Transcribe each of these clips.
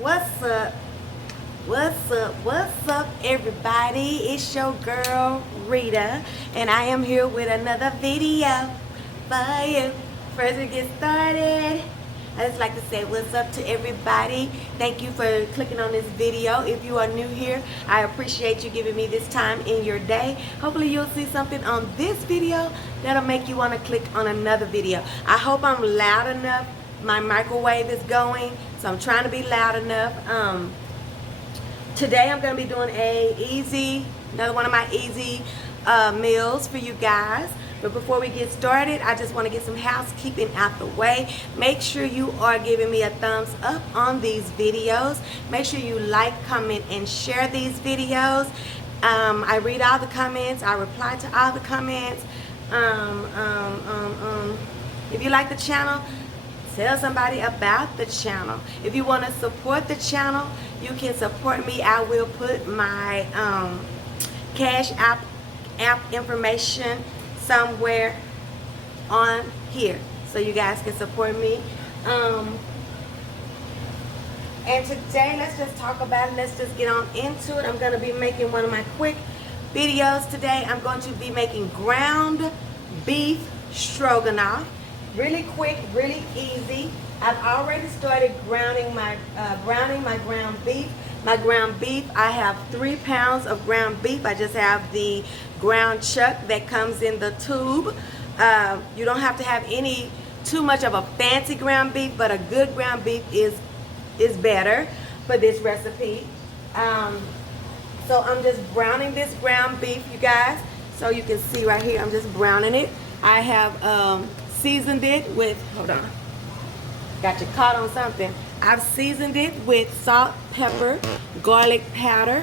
What's up? What's up, everybody? It's your girl, Rita, and I am here with another video for you. First we get started, I just like to say what's up to everybody. Thank you for clicking on this video. If you are new here, I appreciate you giving me this time in your day. Hopefully you'll see something on this video that'll make you want to click on another video. I hope I'm loud enough. My microwave is going, so I'm trying to be loud enough. Today I'm going to be doing another one of my easy meals for you guys. But before we get started, I just want to get some housekeeping out the way. Make sure you are giving me a thumbs up on these videos. Make sure you like, comment, and share these videos. I read all the comments. I reply to all the comments. If you like the channel, tell somebody about the channel. If you want to support the channel, you can support me. I will put my Cash App information somewhere on here so you guys can support me. And today, let's just talk about it. Let's just get on into it. I'm going to be making one of my quick videos today. I'm going to be making ground beef stroganoff. Really quick, really easy. I've already started grounding my ground beef. My ground beef, I have 3 pounds of ground beef. I just have the ground chuck that comes in the tube. You don't have to have too much of a fancy ground beef, but a good ground beef is better for this recipe. So I'm just browning this ground beef, you guys. So you can see right here, I'm just browning it. I have seasoned it with, hold on, got you caught on something. I've seasoned it with salt, pepper, garlic powder,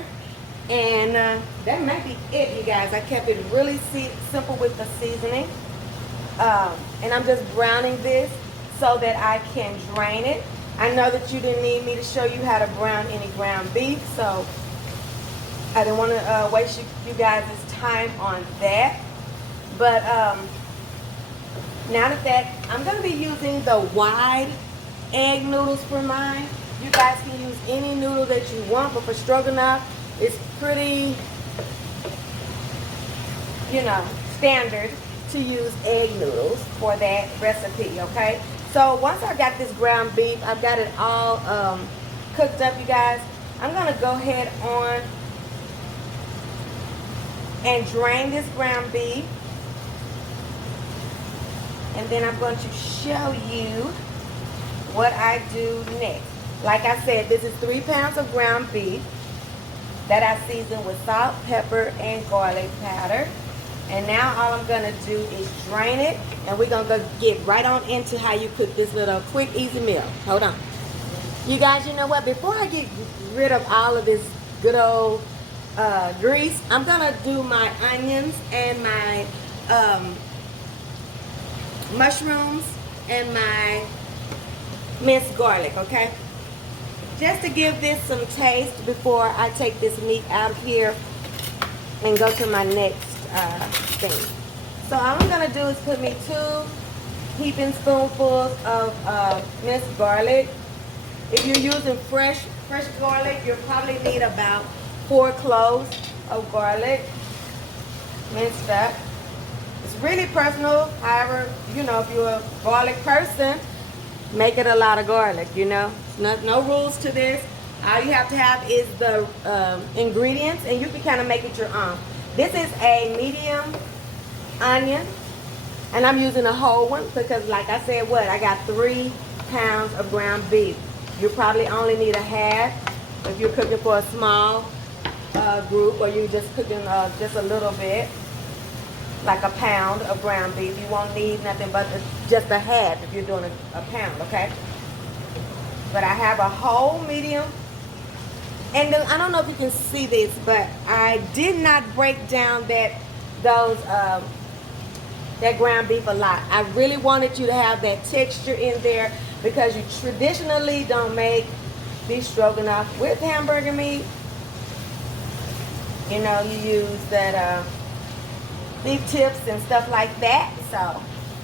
and that might be it, you guys. I kept it really simple with the seasoning. And I'm just browning this so that I can drain it. I know that you didn't need me to show you how to brown any ground beef, so I didn't want to waste you guys' time on that. But now that I'm going to be using the wide egg noodles for mine. You guys can use any noodle that you want, but for stroganoff, it's pretty, standard to use egg noodles for that recipe, okay? So once I got this ground beef, I've got it all cooked up, you guys. I'm going to go ahead on and drain this ground beef. And then I'm going to show you what I do next. Like I said, this is 3 pounds of ground beef that I seasoned with salt, pepper, and garlic powder. And now all I'm going to do is drain it. And we're going to get right on into how you cook this little quick, easy meal. Hold on. You guys, you know what? Before I get rid of all of this good old grease, I'm going to do my onions and my mushrooms and my minced garlic, okay? Just to give this some taste before I take this meat out of here and go to my next thing. So all I'm gonna do is put me 2 heaping spoonfuls of minced garlic. If you're using fresh garlic, you'll probably need about 4 cloves of garlic minced up. It's really personal. However, if you're a garlic person, make it a lot of garlic, No rules to this. All you have to have is the ingredients, and you can kind of make it your own. This is a medium onion, and I'm using a whole one because, like I said, I got 3 pounds of ground beef. You probably only need a half if you're cooking for a small group, or you're just cooking just a little bit. Like a pound of ground beef. You won't need nothing but just a half if you're doing a pound, okay? But I have a whole medium. And I don't know if you can see this, but I did not break down that ground beef a lot. I really wanted you to have that texture in there because you traditionally don't make beef stroganoff with hamburger meat. You use that beef tips and stuff like that. So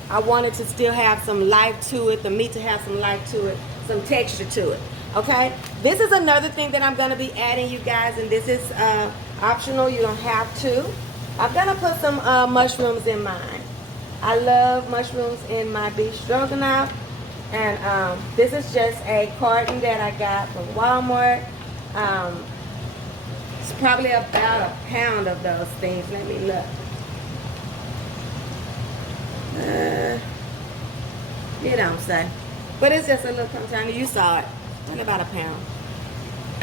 I wanted to still have some life to it, the meat to have some life to it, some texture to it. Okay, this is another thing that I'm going to be adding, you guys, and this is optional. You don't have to. I'm going to put some mushrooms in mine. I love mushrooms in my beef stroganoff, and this is just a carton that I got from Walmart. It's probably about a pound of those things. Let me look. You don't say, but it's just a little container. You saw it. Only about a pound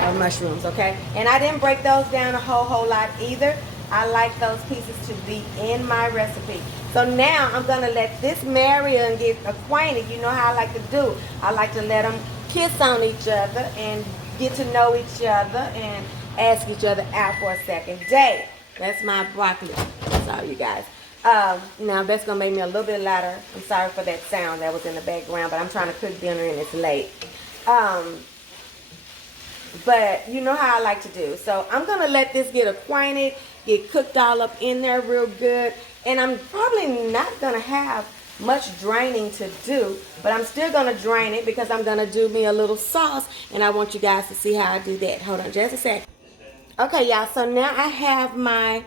of mushrooms, okay? And I didn't break those down a whole lot either. I like those pieces to be in my recipe. So now I'm gonna let this marry and get acquainted. You know how I like to do. I like to let them kiss on each other and get to know each other and ask each other out for a second date. That's my broccoli. Sorry, you guys. Now that's gonna make me a little bit louder. I'm sorry for that sound that was in the background, but I'm trying to cook dinner and it's late. But you know how I like to do. So I'm gonna let this get acquainted, get cooked all up in there real good. And I'm probably not gonna have much draining to do, but I'm still gonna drain it because I'm gonna do me a little sauce, and I want you guys to see how I do that. Hold on just a sec. Okay, y'all, so now I have my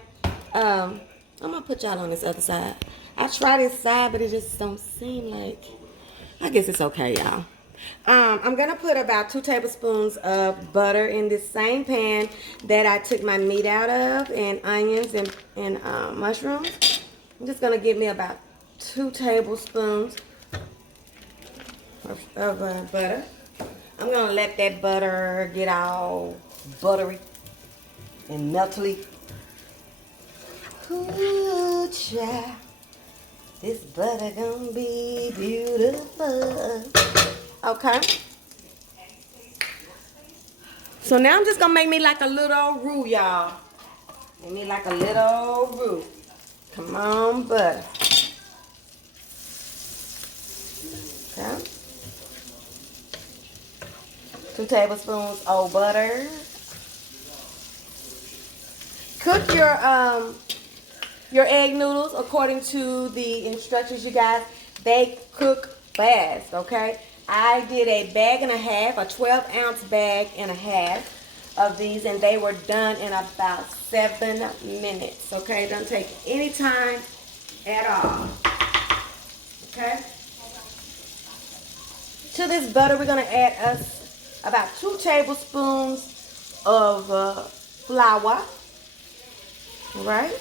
I'm gonna put y'all on this other side. I try this side, but it just don't seem like, I guess it's okay, y'all. I'm gonna put about 2 tablespoons of butter in this same pan that I took my meat out of, and onions and mushrooms. I'm just gonna give me about 2 tablespoons of butter. I'm gonna let that butter get all buttery and meltily. Ooh, child, this butter gonna be beautiful. Okay. So now I'm just gonna make me like a little roux, y'all. Make me like a little roux. Come on, butter. Okay. 2 tablespoons of butter. Cook your egg noodles according to the instructions, you guys. They cook fast, okay? I did a bag and a half, a 12-ounce bag and a half of these, and they were done in about 7 minutes, okay? It doesn't take any time at all, okay? To this butter, we're gonna add us about 2 tablespoons of flour, right?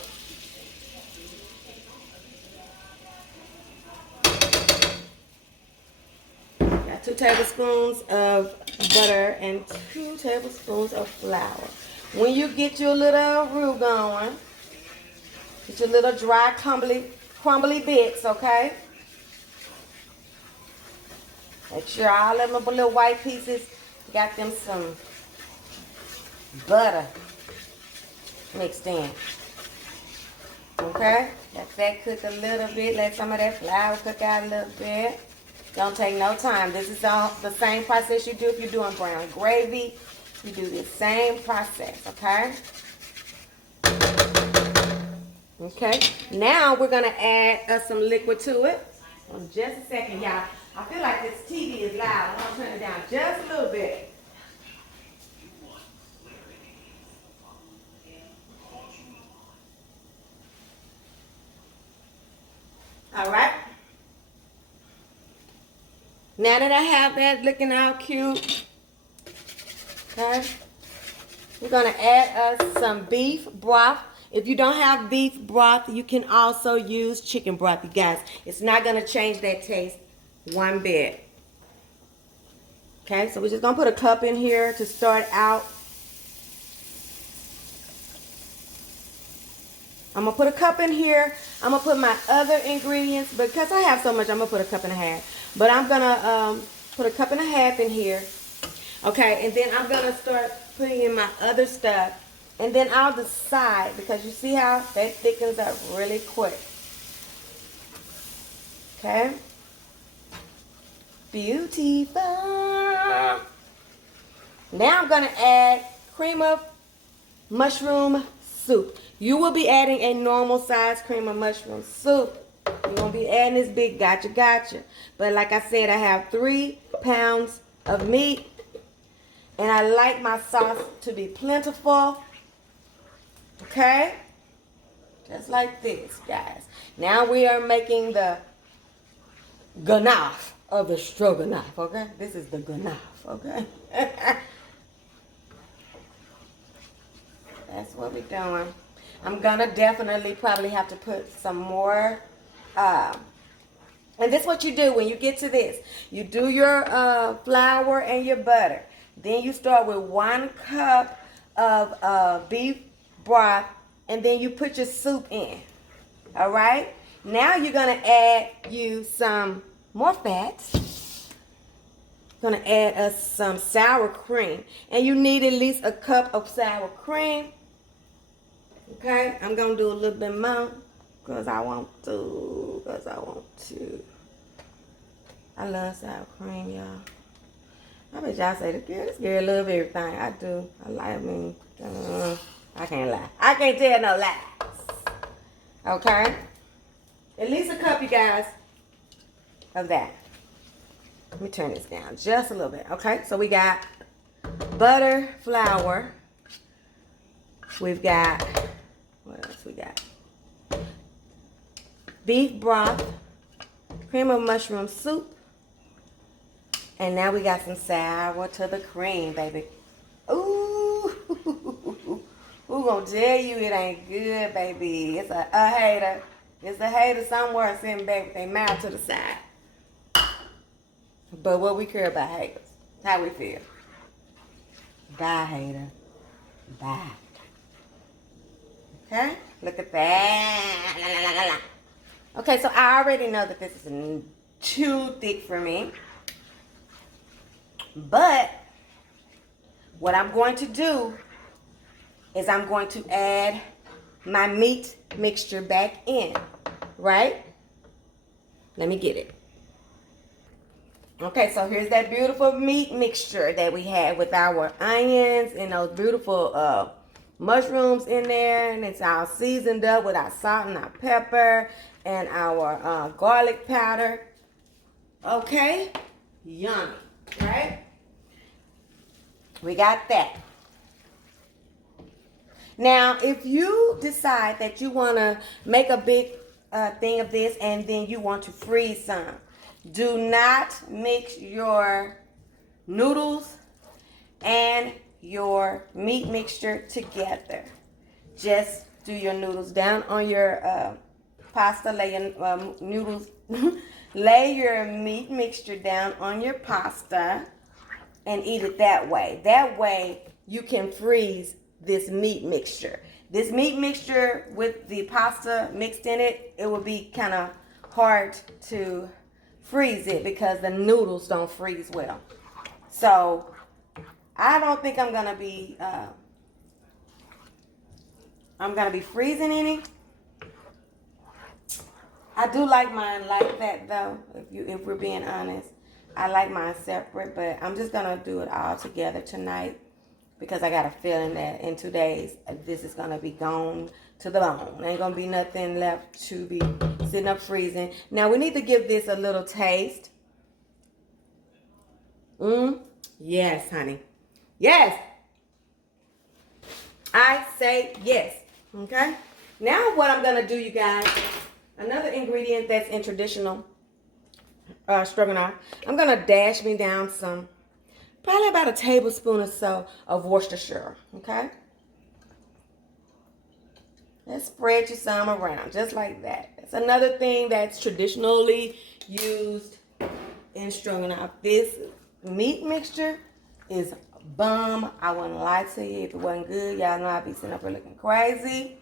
Got 2 tablespoons of butter and 2 tablespoons of flour. When you get your little roux going, get your little dry, crumbly bits, okay? Make sure all of my little white pieces got them some butter mixed in. Okay? Let that cook a little bit. Let some of that flour cook out a little bit. Don't take no time. This is all the same process you do if you're doing brown gravy. You do the same process, okay? Okay. Now we're going to add some liquid to it. Just a second, y'all. I feel like this TV is loud. I'm going to turn it down just a little bit. All right. Now that I have that looking all cute, okay, we're going to add us some beef broth. If you don't have beef broth, you can also use chicken broth, you guys. It's not going to change that taste one bit. Okay, so we're just going to put a cup in here to start out. I'm going to put a cup in here. I'm going to put my other ingredients. Because I have so much, I'm going to put a cup and a half. But I'm going to put a cup and a half in here. Okay, and then I'm going to start putting in my other stuff. And then I'll decide, because you see how that thickens up really quick. Okay. Beautiful. Now I'm going to add cream of mushroom soup. You will be adding a normal size cream of mushroom soup. You won't be adding this big gotcha. But like I said, I have 3 pounds of meat. And I like my sauce to be plentiful. Okay? Just like this, guys. Now we are making the ganache of the stroganoff, okay? This is the ganache, okay? That's what we're doing. I'm gonna definitely probably have to put some more, and this is what you do when you get to this. You do your flour and your butter. Then you start with 1 cup of beef broth, and then you put your soup in. All right? Now you're gonna add you some more fats. Gonna add us some sour cream, and you need at least a cup of sour cream. Okay, I'm gonna do a little bit more because I want to. I love sour cream, y'all. I bet y'all say this girl love everything. I do. I can't lie. I can't tell no lies. Okay, at least a cup, you guys, of that. Let me turn this down just a little bit. Okay, so we got butter, flour. We've got, what else we got? Beef broth, cream of mushroom soup, and now we got some sour to the cream, baby. Ooh, who gonna tell you it ain't good, baby? It's a hater. It's a hater somewhere sitting back with their mouth to the side. But what we care about haters, how we feel. Bye, hater. Bye. Okay, look at that. Okay, so I already know that this is too thick for me. But what I'm going to do is I'm going to add my meat mixture back in, right? Let me get it. Okay, so here's that beautiful meat mixture that we had with our onions and those beautiful mushrooms in there, and it's all seasoned up with our salt and our pepper and our garlic powder. Okay, yummy, right? We got that. Now, if you decide that you want to make a big thing of this and then you want to freeze some, do not mix your noodles and your meat mixture together. Just do your noodles down on your pasta, lay your noodles, lay your meat mixture down on your pasta and eat it that way. That way you can freeze this meat mixture. This meat mixture with the pasta mixed in it, it will be kind of hard to freeze it because the noodles don't freeze well. So I don't think I'm gonna be freezing any. I do like mine like that though, if we're being honest. I like mine separate, but I'm just gonna do it all together tonight because I got a feeling that in 2 days this is gonna be gone to the bone. Ain't gonna be nothing left to be sitting up freezing. Now we need to give this a little taste. Yes, honey. Yes. I say yes. Okay. Now what I'm gonna do, you guys, another ingredient that's in traditional stroganoff, I'm gonna dash me down some, probably about a tablespoon or so of Worcestershire. Okay. Let's spread you some around, just like that. It's another thing that's traditionally used in stroganoff. This meat mixture is bomb. I wouldn't lie to you if it wasn't good. Y'all know I'd be sitting up here looking crazy.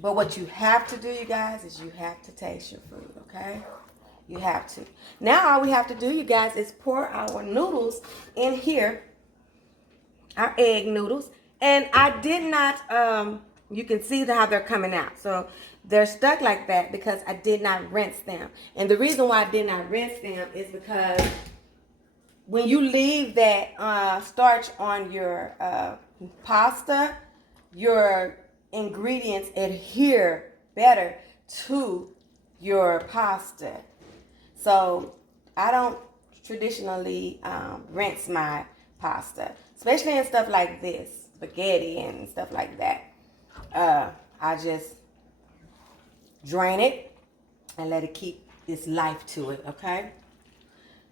But what you have to do, you guys, is you have to taste your food, okay? You have to. Now all we have to do, you guys, is pour our noodles in here, our egg noodles. And I did not, you can see how they're coming out. So they're stuck like that because I did not rinse them. And the reason why I did not rinse them is because when you leave that starch on your pasta, your ingredients adhere better to your pasta. So I don't traditionally rinse my pasta, especially in stuff like this, spaghetti and stuff like that. I just drain it and let it keep this life to it, okay?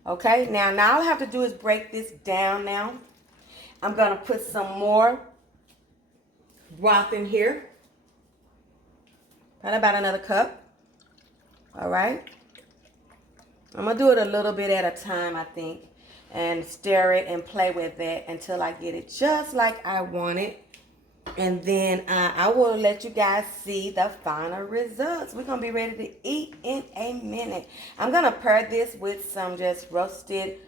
Okay, now all I have to do is break this down now. I'm going to put some more broth in here. Probably about another cup. All right. I'm going to do it a little bit at a time, I think. And stir it and play with it until I get it just like I want it. And then I will let you guys see the final results. We're going to be ready to eat in a minute. I'm going to pair this with some just roasted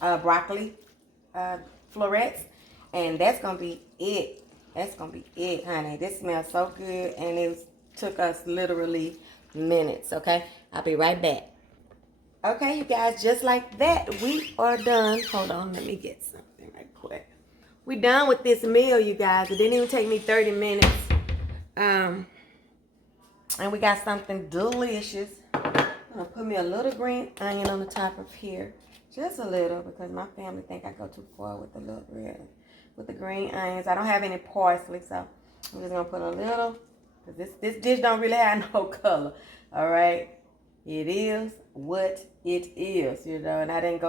broccoli florets. And that's going to be it. That's going to be it, honey. This smells so good. And it took us literally minutes, okay? I'll be right back. Okay, you guys, just like that, we are done. Hold on, let me get something right quick. We done with this meal, you guys. It didn't even take me 30 minutes. And we got something delicious. I'm gonna put me a little green onion on the top of here. Just a little, because my family think I go too far with the little red, with the green onions. I don't have any parsley, so I'm just gonna put a little, because this dish don't really have no color. All right. It is what it is, you know, and I didn't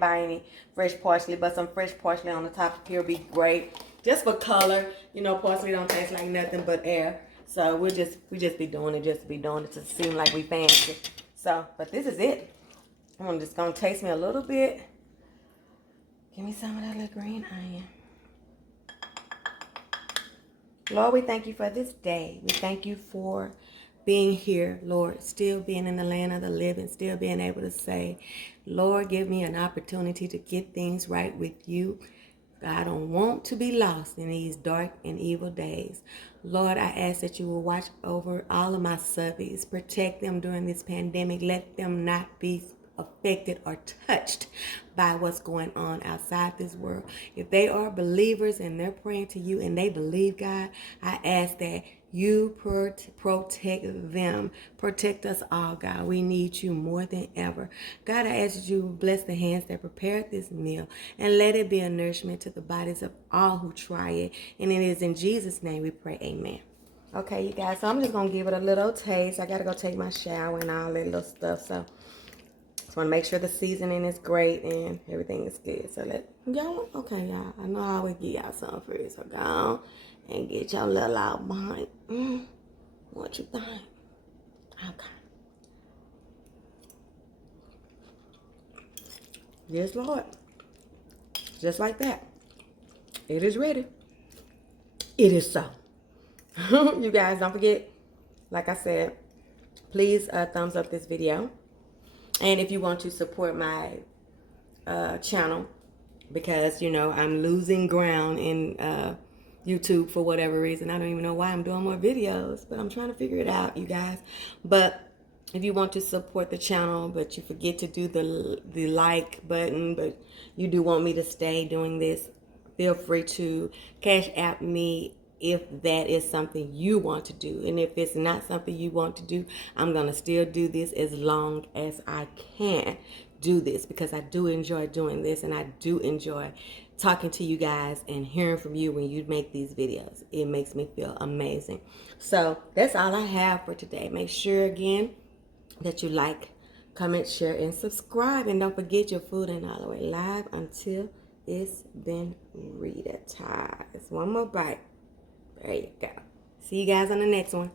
buy any fresh parsley, but some fresh parsley on the top of here would be great. Just for color, you know, parsley don't taste like nothing but air. So we just be doing it just to be doing it to seem like we fancy. So, but this is it. I'm just gonna taste me a little bit. Give me some of that little green onion. Lord, we thank you for this day. We thank you for being here, Lord, still being in the land of the living, still being able to say, Lord, give me an opportunity to get things right with you. I don't want to be lost in these dark and evil days. Lord, I ask that you will watch over all of my subbies, protect them during this pandemic, let them not be affected or touched by what's going on outside this world. If they are believers and they're praying to you and they believe God, I ask that you protect them. Protect us all, God. We need you more than ever. God, I ask that you bless the hands that prepared this meal and let it be a nourishment to the bodies of all who try it. And it is in Jesus' name we pray, amen. Okay, you guys, so I'm just going to give it a little taste. I got to go take my shower and all that little stuff, so just want to make sure the seasoning is great and everything is good. So y'all, okay, y'all. I know I always give y'all something free, so go on and get your little out behind. What you think? Okay. Yes, Lord. Just like that. It is ready. It is so. You guys, don't forget, like I said, please thumbs up this video. And if you want to support my channel, because, you know, I'm losing ground in YouTube for whatever reason. I don't even know why I'm doing more videos, but I'm trying to figure it out, you guys. But if you want to support the channel, but you forget to do the like button, but you do want me to stay doing this, feel free to cash app me if that is something you want to do. And if it's not something you want to do, I'm going to still do this as long as I can do this, because I do enjoy doing this, and I do enjoy talking to you guys and hearing from you when you make these videos. It makes me feel amazing. So that's all I have for today. Make sure again that you like, comment, share, and subscribe. And don't forget, your food ain't all the way live until it's been RitasEatas. One more bite. There you go. See you guys on the next one.